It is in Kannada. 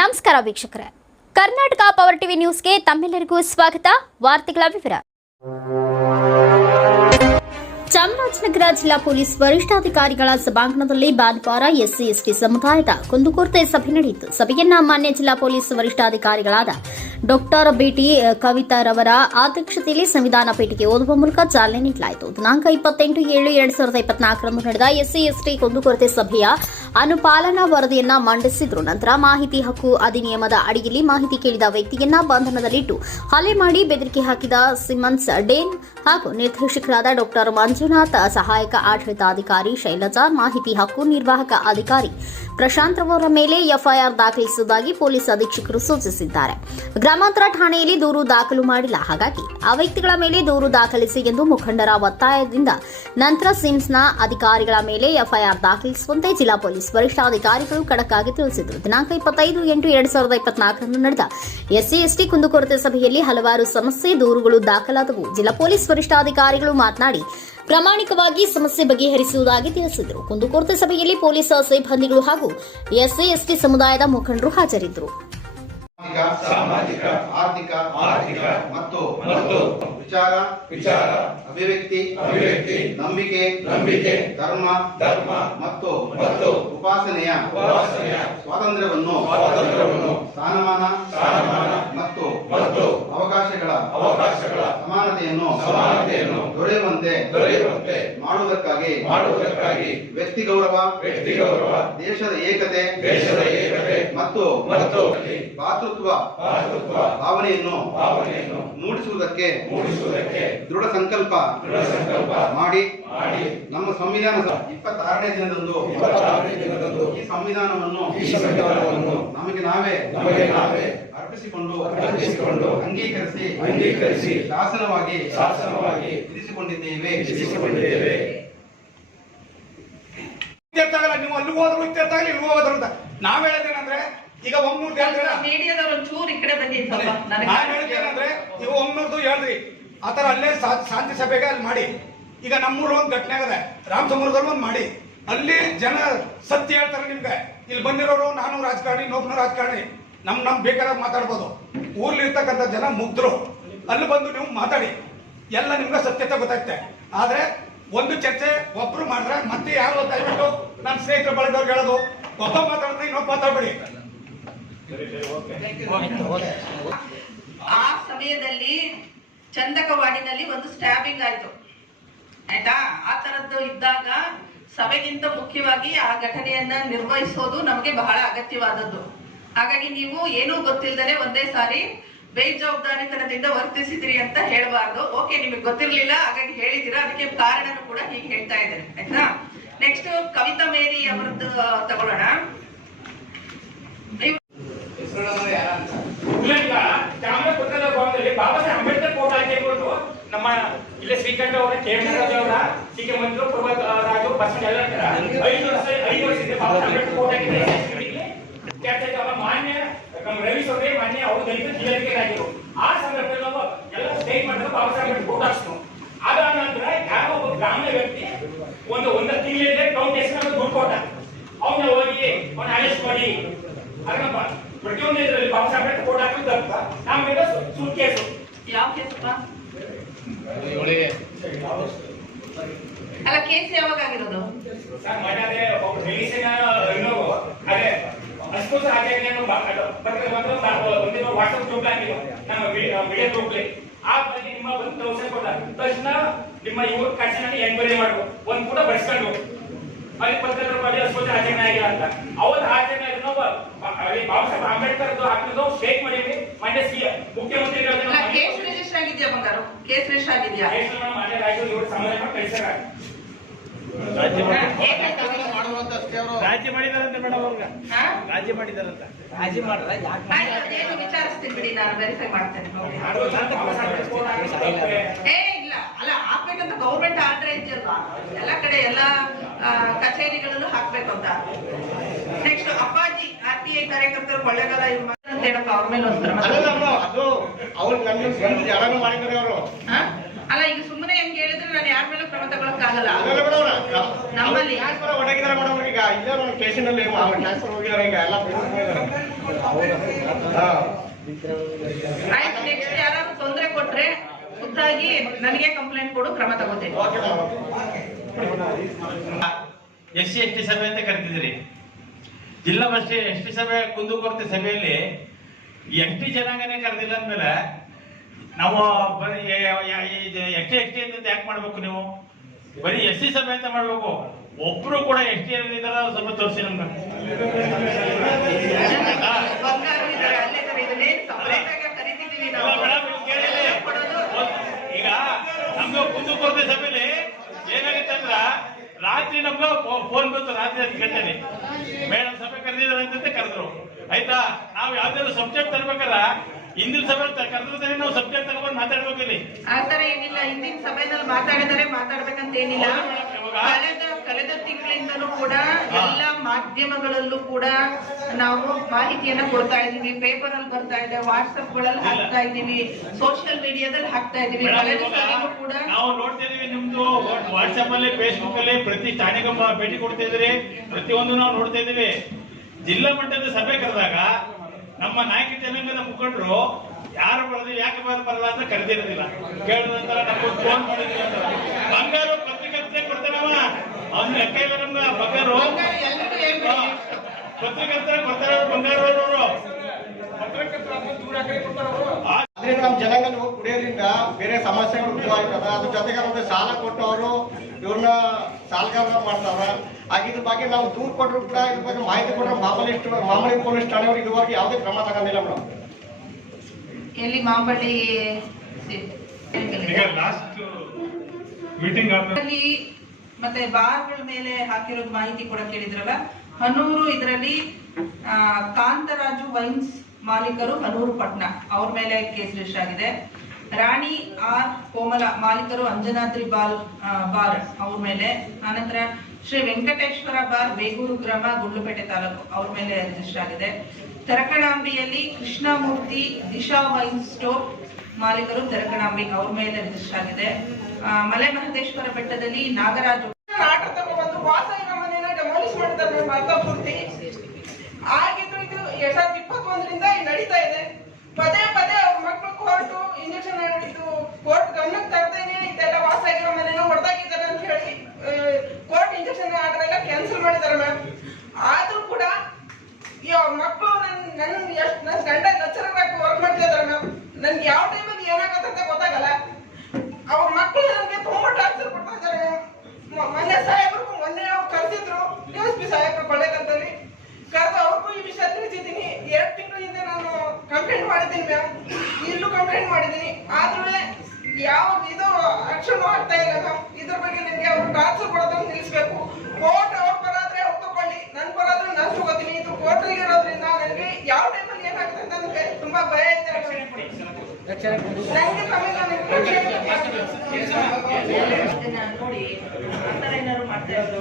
ನಮಸ್ಕಾರ ವೀಕ್ಷಕರೇ, ಕರ್ನಾಟಕ ಪವರ್ ಟಿವಿ ನ್ಯೂಸ್ಗೆ ತಮ್ಮೆಲ್ಲರಿಗೂ ಸ್ವಾಗತ. ವಾರ್ತೆಗಳ ವಿವರ. ಚಾಮರಾಜನಗರ ಜಿಲ್ಲಾ ಪೊಲೀಸ್ ವರಿಷ್ಠಾಧಿಕಾರಿಗಳ ಸಭಾಂಗಣದಲ್ಲಿ ಭಾನುವಾರ ಎಸ್ಸಿ ಎಸ್ಟಿ ಸಮುದಾಯದ ಕುಂದುಕೊರತೆ ಸಭೆ ನಡೆಯಿತು. ಸಭೆಯನ್ನ ಮಾನ್ಯ ಜಿಲ್ಲಾ ಪೊಲೀಸ್ ವರಿಷ್ಠಾಧಿಕಾರಿಗಳಾದ ಡಾಕ್ಟರ್ ಬಿಟಿ ಕವಿತಾರವರ ಅಧ್ಯಕ್ಷತೆಯಲ್ಲಿ ಸಂವಿಧಾನ ಪೀಠಕ್ಕೆ ಓದುವ ಮೂಲಕ ಚಾಲನೆ ನೀಡಲಾಯಿತು. ದಿನಾಂಕ 28/7/2024ರಂದು ನಡೆದ ಎಸ್ಸಿ ಎಸ್ಟಿ ಕುಂದುಕೊರತೆ ಸಭೆಯ ಅನುಪಾಲನಾ ವರದಿಯನ್ನ ಮಂಡಿಸಿದರು. ನಂತರ ಮಾಹಿತಿ ಹಕ್ಕು ಅಧಿನಿಯಮದ ಅಡಿಯಲ್ಲಿ ಮಾಹಿತಿ ಕೇಳಿದ ವ್ಯಕ್ತಿಯನ್ನ ಬಂಧನದಲ್ಲಿಟ್ಟು ಹಲ್ಲೆ ಮಾಡಿ ಬೆದರಿಕೆ ಹಾಕಿದ ಸಿಮನ್ಸ್ ಡೇನ್ ಹಾಗೂ ನಿರ್ದೇಶಕರಾದ ಡಾಕ್ಟರ್ ಮಂಜುನಾಥ್, ಸಹಾಯಕ ಆಡಳಿತಾಧಿಕಾರಿ ಶೈಲಜಾ, ಮಾಹಿತಿ ಹಕ್ಕು ನಿರ್ವಾಹಕ ಅಧಿಕಾರಿ ಪ್ರಶಾಂತ್ ರವರ ಮೇಲೆ ಎಫ್ಐಆರ್ ದಾಖಲಿಸುವುದಾಗಿ ಪೊಲೀಸ್ ಅಧೀಕ್ಷಕರು ಸೂಚಿಸಿದ್ದಾರೆ. ಗ್ರಾಮಾಂತರ ಠಾಣೆಯಲ್ಲಿ ದೂರು ದಾಖಲು ಮಾಡಿಲ್ಲ, ಹಾಗಾಗಿ ಆ ವ್ಯಕ್ತಿಗಳ ಮೇಲೆ ದೂರು ದಾಖಲಿಸಿ ಎಂದು ಮುಖಂಡರ ಒತ್ತಾಯದಿಂದ ನಂತರ ಸಿಮ್ಸ್ನ ಅಧಿಕಾರಿಗಳ ಮೇಲೆ ಎಫ್ಐಆರ್ ದಾಖಲಿಸುವಂತೆ ಜಿಲ್ಲಾ ಪೊಲೀಸ್ ವರಿಷ್ಠಾಧಿಕಾರಿಗಳು ಖಡಕ್ ಆಗಿ ತಿಳಿಸಿದರು. ದಿನಾಂಕ 25/8/2024ರಂದು ನಡೆದ ಎಸ್ಸಿ ಎಸ್ಟಿ ಕುಂದುಕೊರತೆ ಸಭೆಯಲ್ಲಿ ಹಲವಾರು ಸಮಸ್ಯೆ ದೂರುಗಳು ದಾಖಲಾದವು. ಜಿಲ್ಲಾ ಪೊಲೀಸ್ ವರಿಷ್ಠಾಧಿಕಾರಿಗಳು ಮಾತನಾಡಿ ಪ್ರಾಮಾಣಿಕವಾಗಿ ಸಮಸ್ಯೆ ಬಗೆಹರಿಸುವುದಾಗಿ ತಿಳಿಸಿದರು. ಕುಂದುಕೊರತೆ ಸಭೆಯಲ್ಲಿ ಪೊಲೀಸ್ ಸಿಬ್ಬಂದಿಗಳು ಹಾಗೂ ಎಸ್ಸಿ ಎಸ್ಟಿ ಸಮುದಾಯದ ಮುಖಂಡರು ಹಾಜರಿದ್ದರು. ಸಾಮಾಜಿಕ ಆರ್ಥಿಕ ಮತ್ತು ವಿಚಾರ ಅಭಿವ್ಯಕ್ತಿ ನಂಬಿಕೆ ಧರ್ಮ ಮತ್ತು ಉಪಾಸನೆಯ ಸ್ವಾತಂತ್ರ್ಯವನ್ನು ಸ್ಥಾನಮಾನ ಮತ್ತು ಅವಕಾಶಗಳ ಸಮಾನತೆಯನ್ನು ದೊರೆಯುವಂತೆ ಮಾಡುವುದಕ್ಕಾಗಿ ವ್ಯಕ್ತಿ ಗೌರವ ದೇಶದ ಏಕತೆ ಮತ್ತು ಭಾತೃತ್ವ ಭಾವನೆಯನ್ನು ಮೂಡಿಸುವುದಕ್ಕೆ ದೃಢ ಸಂಕಲ್ಪ ಮಾಡಿ ನಮ್ಮ ಸಂವಿಧಾನ 26ನೇ ದಿನದಂದು ಈ ಸಂವಿಧಾನವನ್ನು ನಮಗೆ ನಾವೇ ಅರ್ಪಿಸಿಕೊಂಡು ಅಂಗೀಕರಿಸಿ ಶಾಸನವಾಗಿ ವಿಧಿಸಿಕೊಂಡಿದ್ದೇವೆ. ನೀವು ಅಲ್ಲಿ ಹೋದ್ರು ಇತ್ಯರ್ಥ ಆಗಲಿ, ಇಲ್ಲಿ ಹೋದ್ರು ನಾವ್ ಹೇಳೋದೇನಂದ್ರೆ ಈಗ ಹೇಳೋದೇನಂದ್ರೆ ಈಗ ಒಮ್ಮೂರ್ದು ಹೇಳ್ರಿ ಆತರ ಅಲ್ಲೇ ಶಾಂತಿ ಸಭೆಗೆ ಅಲ್ಲಿ ಮಾಡಿ. ಈಗ ನಮ್ಮೂರು ಒಂದು ಘಟನೆ ಆಗದೆ, ರಾಮಸಮುದ್ರದಲ್ಲಿ ಒಂದು ಮಾಡಿ, ಅಲ್ಲಿ ಜನ ಸತ್ಯ ಹೇಳ್ತಾರೆ ನಿಮ್ಗೆ. ಇಲ್ಲಿ ಬಂದಿರೋರು ನಾನು ರಾಜಕಾರಣಿ, ಇನ್ನೊಬ್ನು ರಾಜಕಾರಣಿ, ನಮ್ ಬೇಕಾದಾಗ ಮಾತಾಡ್ಬೋದು. ಊರ್ಲಿ ಇರ್ತಕ್ಕಂಥ ಜನ ಮುಗ್ಧರು, ಅಲ್ಲಿ ಬಂದು ನೀವು ಮಾತಾಡಿ, ಎಲ್ಲ ನಿಮ್ಗೆ ಸತ್ಯತೆ ಗೊತ್ತಾಗ್ತೆ. ಆದ್ರೆ ಒಂದು ಚರ್ಚೆ ಒಬ್ರು ಮಾಡ್ರೆ ಮತ್ತೆ ಯಾರು ದಯವಿಟ್ಟು ನನ್ನ ಸ್ನೇಹಿತರ ಬಳಗದವ್ರಿಗೆ ಹೇಳೋದು, ಒಬ್ಬ ಮಾತಾಡಿದ್ರೆ ಇನ್ನೊಬ್ಬ ಮಾತಾಡ್ಬೇಡಿ. ಆ ಸಮಯದಲ್ಲಿ ಚಂದಕವಾಡಿನಲ್ಲಿ ಒಂದು ಸ್ಟ್ಯಾಬಿಂಗ್ ಆಯ್ತು, ಆಯ್ತಾ? ಆ ತರದ್ದು ಇದ್ದಾಗ ಸಭೆಗಿಂತ ಮುಖ್ಯವಾಗಿ ಆ ಘಟನೆಯನ್ನ ನಿರ್ವಹಿಸೋದು ನಮಗೆ ಬಹಳ ಅಗತ್ಯವಾದದ್ದು. ಹಾಗಾಗಿ ನೀವು ಏನೂ ಗೊತ್ತಿಲ್ಲದೆ ಒಂದೇ ಸಾರಿ ಬೇಜವಾಬ್ದಾರಿತನದಿಂದ ವರ್ತಿಸಿದ್ರಿ ಅಂತ ಹೇಳಬಾರ್ದು. ಓಕೆ, ನಿಮಗೆ ಗೊತ್ತಿರ್ಲಿಲ್ಲ ಹಾಗಾಗಿ ಹೇಳಿದಿರಾ, ಅದಕ್ಕೆ ಕಾರಣನೂ ಕೂಡ ಹೀಗೆ ಹೇಳ್ತಾ ಇದ್ದಾರೆ, ಆಯ್ತಾ? ನೆಕ್ಸ್ಟ್ ಕವಿತಾ ಮೇರಿ ಅವರದ್ದು ತಗೊಳ್ಳೋಣ. ಬಾಬಾ ಸಾಹೇಬ್ ಅಂಬೇಡ್ಕರ್ ಫೋಟೋ ಹಾಕಿಕೊಂಡು ನಮ್ಮ ಇಲ್ಲೇ ಶ್ರೀಕಂಠ ಅವರ ಕೇಂದ್ರ ಅವರ ಸಿಕೆ ಮಂಜು ರಾಜು ಪರ್ಸೆಂಟ್ ಎಲ್ಲ 5 ವರ್ಷ ಬಾಬಾ ಸಾಹೇಬ್ ಅಂಬೇಡ್ಕರ್ ಫೋಟೋ ಹಾಕಿದ್ರೆ ಮಾನ್ಯ ರವಿ ಸೌದೆ ಮಾನ್ಯ ಅವರು ದಲಿತ ಜಿಲ್ಲಾಧಿಕಾರಿಯಾಗಿರು. ಆ ಸಂದರ್ಭದಲ್ಲಿ ನಾವು ಎಲ್ಲ ಸ್ಟೇಟ್ ಮಾಡಿದ್ರೆ ಬಾಬಾ ಸಾಹೇಬ್ ಅಂಬೇಡ್ಕರ್ ಫೋಟೋ ಹಾಕ್ಸ್ತು. ಅದಾದ ನಂತರ ಯಾವ ಒಬ್ಬ ಗ್ರಾಮೀಣ ವ್ಯಕ್ತಿ ಒಂದು ತಿಂಗಳಿಂದ ಕೌಂಟೇಶನ್ ದುಡ್ಡು ಕೊಟ್ಟ, ಅವನ್ನ ಹೋಗಿ ಅವನ ಅರೆಸ್ಟ್ ಮಾಡಿ ಅದನ್ನ ಪ್ರತಿಯೊಂದು ಇದರಲ್ಲಿ ಬಾಬಾ ಸಾಹೇಬ್ ಅಂಬೇಡ್ಕರ್ ಫೋಟೋ ಹಾಕಿದ್ದು ತಪ್ಪ. ನಮ್ಗೆ ಸುಳ್ಳು ಕೇಸು. ಯಾವ ಕೇಸಪ್ಪ? ಅಲ್ಲ, ಕೇಸ್ ಯಾವಾಗ ಆಗಿರೋದು? ವಾಟ್ಸ್ಆಪ್ ಗ್ರೂಪ್ ಆಗಿದ್ದು ನಮ್ಮ ಮೀಡಿಯಾ ಗ್ರೂಪ್ ಆ ಬಗ್ಗೆ ನಿಮ್ಮ ಒಂದು ತೋರ್ಸ ಕೊಟ್ಟ ತಕ್ಷಣ ನಿಮ್ಮ ಇವ್ರ ಕಕ್ಷಣ ಎನ್ಕ್ವೈರಿ ಮಾಡ್ಬೇಕು, ಒಂದ್ ಕೂಡ ಬಡಿಸ್ಕೊಂಡು ಅಲ್ಲಿ ಪತ್ರಕರ್ತರ ಬಗ್ಗೆ ಅಸ್ಪಷ್ಟ ಆಚರಣೆ ಆಗಿಲ್ಲ ಅಂತ. ಅವತ್ತು ಆಚರಣೆ ಬಾಬಾ ಸಾಹೇಬ್ ಅಂಬೇಡ್ಕರ್ ಹಾಕಿದ್ದು ಶೇಕ್ ಮಾಡಿದ್ವಿ. ಮಾನ್ಯ ಮುಖ್ಯಮಂತ್ರಿ ಕೇಸ್ ರಿಜಿಸ್ಟರ್ ಆಗಿದ್ಯಾ ಬಂಗಾರು? ಕೇಸ್ ರಿಜಿಸ್ಟರ್ ಆಗಿದ್ಯಾ? ಮಾನ್ಯ ರಾಜ್ಯ ಇವರು ಸಮಾಧಾನ ಕಳಿಸ್ಯಾರ. ರಾಜ್ಯ ಮಾಡಿದಾರಂತೆ ಮೇಡಮ್, ಅವ್ರಿಗೆ ರಾಜ್ಯ ಮಾಡಿದಾರಂತ. ರಾಜ್ಯ ಮಾಡಿದ್ರೆ ವಿಚಾರಿಸ್ತೀನಿ ಬಿಡಿ, ನಾನು ವೆರಿಫೈ ಮಾಡ್ತೇನೆ. ಇಲ್ಲ ಅಲ್ಲ, ಹಾಕ್ಬೇಕಂತ ಗೌರ್ಮೆಂಟ್ ಆರ್ಡರ್ ಇದೆಯಲ್ಲ, ಎಲ್ಲ ಕಡೆ ಎಲ್ಲ ಕಚೇರಿಗಳಲ್ಲೂ ಹಾಕ್ಬೇಕು ಅಂತ. ನೆಕ್ಸ್ಟ್ ಅಪ್ಪಾಜಿ RTI ಕಾರ್ಯಕರ್ತರು ಕೊಳ್ಳೇಗಾಲ ಅಂತ ಹೇಳಪ್ಪ, ಅವ್ರ ಮೇಲೆ ಅಲ್ಲ ಈಗ ಸುಮ್ಮನೆ ಹೆಂಗ್ ಹೇಳಿದ್ರೆ ನಾನು ಯಾರ ಮೇಲೆ ಕ್ರಮ ತಗೊಳಕ್ಕಾಗಲ್ಲ. ನಮ್ಮಲ್ಲಿ ಒಡಗಿದಾರೆ ಮೇಡಮ್, ಈಗ ಇಲ್ಲೇ ಒಂದು ಸ್ಟೇಷನಲ್ಲಿ ಟ್ರಾನ್ಸ್ಫರ್ ಹೋಗಿದ್ದಾರೆ, ಈಗ ಎಲ್ಲ ಆಯ್ತು. ನೆಕ್ಸ್ಟ್ ಯಾರಾದ್ರೂ ತೊಂದರೆ ಕೊಟ್ರೆ ಖುದ್ದಾಗಿ ನನಗೆ ಕಂಪ್ಲೇಂಟ್ ಕೊಡು, ಕ್ರಮ ತಗೋತೇನೆ. SC ST ಸಭೆ ಅಂತ ಕರೆದಿದ್ದೀರಿ. ಜಿಲ್ಲಾ ಬಸ್ ST ಸಭೆ ಕುಂದುಕೊರತೆ ಸಭೆಯಲ್ಲಿ ST ಜನಾಂಗನೇ ಕರೆದಿಲ್ಲ ಅಂದ್ಮೇಲೆ ನಾವು ST ಅಂತ ಯಾಕೆ ಮಾಡ್ಬೇಕು? ನೀವು ಬರೀ SC ಸಭೆ ಅಂತ ಮಾಡ್ಬೇಕು. ಒಬ್ರು ಕೂಡ ST ಇದಾರ ಸ್ವಲ್ಪ ತೋರಿಸಿ ನಮ್ಗೆ. ಈಗ ನಮ್ಗೆ ಕುಂದುಕೊರತೆ ಸಭೆಯಲ್ಲಿ ಏನಾಗುತ್ತೆ ಅಂದ್ರ ರಾತ್ರಿ ನಮ್ಗೆ ಫೋನ್ ಬಂತು, ರಾತ್ರಿ 10 ಗಂಟೆಗೆ ಮೇಡಮ್ ಸಭೆ ಕರೆದಿದ್ದಾರೆ ಅಂತ ಕರೆದ್ರು. ಆಯ್ತಾ, ನಾವು ಯಾವ್ದಾದ್ರು ಸಬ್ಜೆಕ್ಟ್ ತರ್ಬೇಕಾರ ಹಿಂದಿನ ಸಭೆ ಕರೆದ್ರೆ ನಾವು ಸಬ್ಜೆಕ್ಟ್ ತಗೊಂಡು ಮಾತಾಡ್ಬೇಕಿಲ್ಲಿ. ಆತರ ಏನಿಲ್ಲ, ಹಿಂದಿನ ಸಭೆಯಲ್ಲಿ ಮಾತಾಡಿದರೆ ಮಾತಾಡ್ಬೇಕಂತ ಏನಿಲ್ಲ. ಕಳೆದ ತಿಂಗಳಿಂದಲೂ ಕೂಡ ಎಲ್ಲ ಮಾಧ್ಯಮಗಳಲ್ಲೂ ಕೂಡ ನಾವು ಮಾಹಿತಿಯನ್ನ ಕೊಡ್ತಾ ಇದೀವಿ. ಪೇಪರ್ ಅಲ್ಲಿ ಬರ್ತಾ ಇದೆ, ವಾಟ್ಸ್ಆಪ್ ಗಳಲ್ಲಿ ಹಾಕ್ತಾ ಇದೀವಿ, ಸೋಷಿಯಲ್ ಮೀಡಿಯಾದಲ್ಲಿ ಹಾಕ್ತಾ ಇದೀವಿ. ಕಳೆದ ಸಾರಿಗೂ ಕೂಡ ನಾವು ನೋಡ್ತಾ ಇದೀವಿ, ನಿಮ್ದು ವಾಟ್ಸ್ಆಪ್ ಅಲ್ಲಿ ಫೇಸ್ಬುಕ್ ಅಲ್ಲಿ ಪ್ರತಿ ಠಾಣೆಗೆ ಭೇಟಿ ಕೊಡ್ತಾ ಇದ್ರಿ, ಪ್ರತಿಯೊಂದು ನಾವು ನೋಡ್ತಾ ಇದೀವಿ. ಜಿಲ್ಲಾ ಮಟ್ಟದ ಸಭೆ ಕರೆದಾಗ ನಮ್ಮ ನಾಯಕ ಜನಾಂಗದ ಮುಖಂಡರು ಯಾರು ಬರೋದು ಯಾಕೆ ಬರಲ್ಲ ಅಂತ ಕರೆದಿರೋದಿಲ್ಲ. ಕೇಳಿದ ನಂತರ ನಮ್ಗೆ ಫೋನ್ ಮಾಡಿದ್ವಿ ಅಂತ ಬಂಗಾರು ಪತ್ರಿಕರ್ತೆ ಕೊಡ್ತಾರವ, ಅವ್ನ ಲೆಕ್ಕ ಇಲ್ಲ ನಮ್ಗೆ. ಬಂಗಾರು ಪತ್ರಿಕರ್ತೆ ಕೊಡ್ತಾರ, ಬಂಗಾರು ಅವರು ಆದ್ರಿಂದ ನಮ್ಮ ಜನಾಂಗ ಕುಡಿಯೋದ್ರಿಂದ ಬೇರೆ ಸಮಸ್ಯೆಗಳು ಉದ್ಭವ ಆಯ್ತದ. ಅದ್ರ ಜೊತೆಗೆ ನಮ್ಗೆ ಸಾಲ ಕೊಟ್ಟವರು ಇವ್ರನ್ನ ಸಾಲಗಾರ ಮಾಡ್ತಾರ. ಹಾಗೆ ಇದ್ರ ಬಗ್ಗೆ ನಾವು ದೂರು ಕೊಟ್ಟರು ಕೂಡ ಇದ್ರ ಬಗ್ಗೆ ಮಾಹಿತಿ ಕೊಟ್ಟರೆ ಮಾಮೂಲಿ ಪೊಲೀಸ್ ಠಾಣೆಯವರು ಇದುವರೆಗೆ ಯಾವುದೇ ಕ್ರಮ ತಗೊಂಡಿಲ್ಲ ಮೇಡಮ್. ಎಲ್ಲಿ ಮಾಂಬಳ್ಳಿ ಮತ್ತೆ ಬಾರ್ಗಳ ಮೇಲೆ ಹಾಕಿರೋದು ಮಾಹಿತಿ ಕೂಡ ಕೇಳಿದ್ರಲ್ಲ. ಹನೂರು ಇದರಲ್ಲಿ ಕಾಂತರಾಜು ವೈನ್ಸ್ ಮಾಲೀಕರು ಹನೂರು ಪಟ್ನ, ಅವ್ರ ಮೇಲೆ ಕೇಸ್ ರಿಜಿಸ್ಟರ್ ಆಗಿದೆ. ರಾಣಿ ಆರ್ ಕೋಮಲ ಮಾಲೀಕರು ಅಂಜನಾದ್ರಿ ಬಾರ್ ಅವ್ರ ಮೇಲೆ. ಆನಂತರ ಶ್ರೀ ವೆಂಕಟೇಶ್ವರ ಬಾರ್ ಬೇಗೂರು ಗ್ರಾಮ ಗುಂಡ್ಲುಪೇಟೆ ತಾಲೂಕು ಅವ್ರ ಮೇಲೆ ರಿಜಿಸ್ಟರ್ ಆಗಿದೆ. ತೆರಕಣಾಂಬಿಯಲ್ಲಿ ಕೃಷ್ಣಮೂರ್ತಿ ದಿಶಾ ವೈನ್ ಸ್ಟೋರ್ ಮಾಲೀಕರು ತೆರಕಣಾಂಬಿ ಅವ್ರ ಮೇಲೆ ರಿಜಿಸ್ಟರ್ ಆಗಿದೆ. ಮಲೆ ಮಹದೇಶ್ವರ ಬೆಟ್ಟದಲ್ಲಿ ನಾಗರಾಜು ಆಟ ತಗೊಂಡ್ಬಂದು ವಾಸನ ಮನೆಯನ್ನ ಡೆಮಾಲಿಷ್ ಮಾಡ್ತಾರೆ ಅರ್ಧ ಪೂರ್ತಿ ಆಗಿದ್ದು. ಇದು 2021ರಿಂದ ನಡೀತಾ ಇದೆ. ಪದೇ ಪದೇ ಅವ್ರ ಮಕ್ಕಳು ಕೋರ್ಟ್ ಇಂಜೆಕ್ಷನ್ ಇದು ಕೋರ್ಟ್ ಗಮನಕ್ಕೆ ತರ್ತೇನೆ, ಇದೆಲ್ಲ ವಾಸ ಆಗಿರೋ ಮನೆನ ಹೊಡೆದಾಗಿದ್ದಾರೆ ಅಂತ ಹೇಳಿ ಕೋರ್ಟ್ ಇಂಜೆಕ್ಷನ್ ಆರ್ಡರ್ ಎಲ್ಲ ಕ್ಯಾನ್ಸಲ್ ಮಾಡಿದ್ದಾರೆ ಮ್ಯಾಮ್. ಆದ್ರೂ ಕೂಡ ಈ ಅವ್ರ ಮಕ್ಕಳು ನನ್ನ ಗಂಡ ನಚ್ಚರಾಗಿ ವರ್ಕ್ ಮಾಡ್ತಾ ಇದಾರೆ ಮ್ಯಾಮ್. ನನ್ಗೆ ಯಾವ ಟೈಮಲ್ಲಿ ಏನಾಗತ್ತಂತ ಗೊತ್ತಾಗಲ್ಲ. ಅವ್ರ ಮಕ್ಕಳು ನನಗೆ ತುಂಬಾ ಟಾರ್ಚರ್ ಕೊಡ್ತಾ ಇದ್ದಾರೆ. ಮೊನ್ನೆ ಸಾಹೇಬ್ರು ಮೊನ್ನೆ ಅವ್ರು ಕರೆದಿದ್ರು, DSP ಸಾಹೇಬ್ರು ಕೊಳ್ಳೇಕಂತಲ್ಲಿ ಕರೆದು ಅವ್ರಿಗೂ ಈ ವಿಷಯ ತಿಳಿಸಿದ್ದೀನಿ. 2 ತಿಂಗಳ ಹಿಂದೆ ನಾನು ಕಂಪ್ಲೇಂಟ್ ಮಾಡಿದ್ದೀನಿ ಮ್ಯಾಮ್, ಇಲ್ಲೂ ಕಂಪ್ಲೇಂಟ್ ಮಾಡಿದ್ದೀನಿ. ಆದ್ರೂ ಯಾವ ಇದು ಆಕ್ಷನ್ ಆಗ್ತಾ ಇಲ್ಲ ಮ್ಯಾಮ್. ಇದ್ರ ಬಗ್ಗೆ ನನಗೆ ಅವ್ರು ಟಾರ್ಚರ್ ಕೊಡೋದನ್ನು ನಿಲ್ಲಿಸಬೇಕು. ಕೋರ್ಟ್ ಅವ್ರ ಬರಾದ್ರೆ ಅವ್ರು ತಗೊಳ್ಳಿ, ನನ್ನ ಬರಾದ್ರೆ ನಾನು ತಗೋತೀನಿ. ಇದು ಕೋರ್ಟಲ್ಲಿ ಇರೋದ್ರಿಂದ ನನಗೆ ಯಾವ ಟೈಮಲ್ಲಿ ಏನಾಗುತ್ತೆ ಅಂತ ನನಗೆ ತುಂಬಾ ಭಯ ಇದೆ. ನನಗೆ ನೋಡಿ ಆ ಥರ ಏನಾದ್ರು ಮಾಡ್ತಾ ಇದ್ರು